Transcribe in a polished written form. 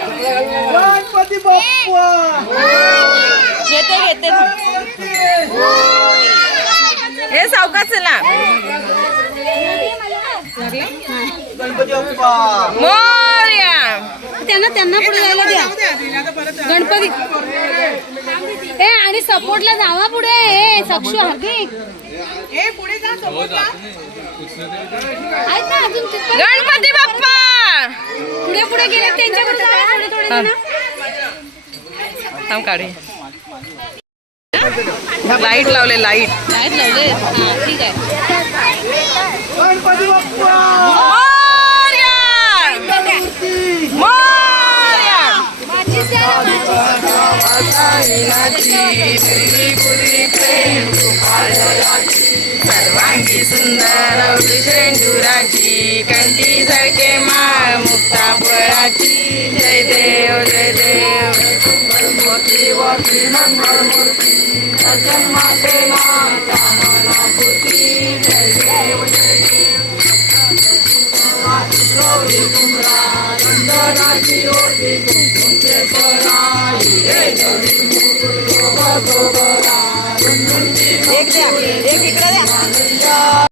गणपती बाप्पा घेते घेते हे सावकाच ना गणपती बाप्पा मोरया त्यांना पुढे जायला द्या गणपती ए आणि सपोर्टला जावा पुढे ए सक्षू हार्दिक आहेत ना अजून गणपती बाप्पा पुढे पुढे गेले त्यांच्याकडे जावा थोडे थोडे जण थांब काढे लाईट लावले लाईट लाईट लावले हा ठीक आहे गणपती बाप्पा मोरया सर्वांगी सुंदर शेंडुराची कंठी सारखे माळ मुक्ता फळाची जय देव जय देव एक द्या एक इकडे द्या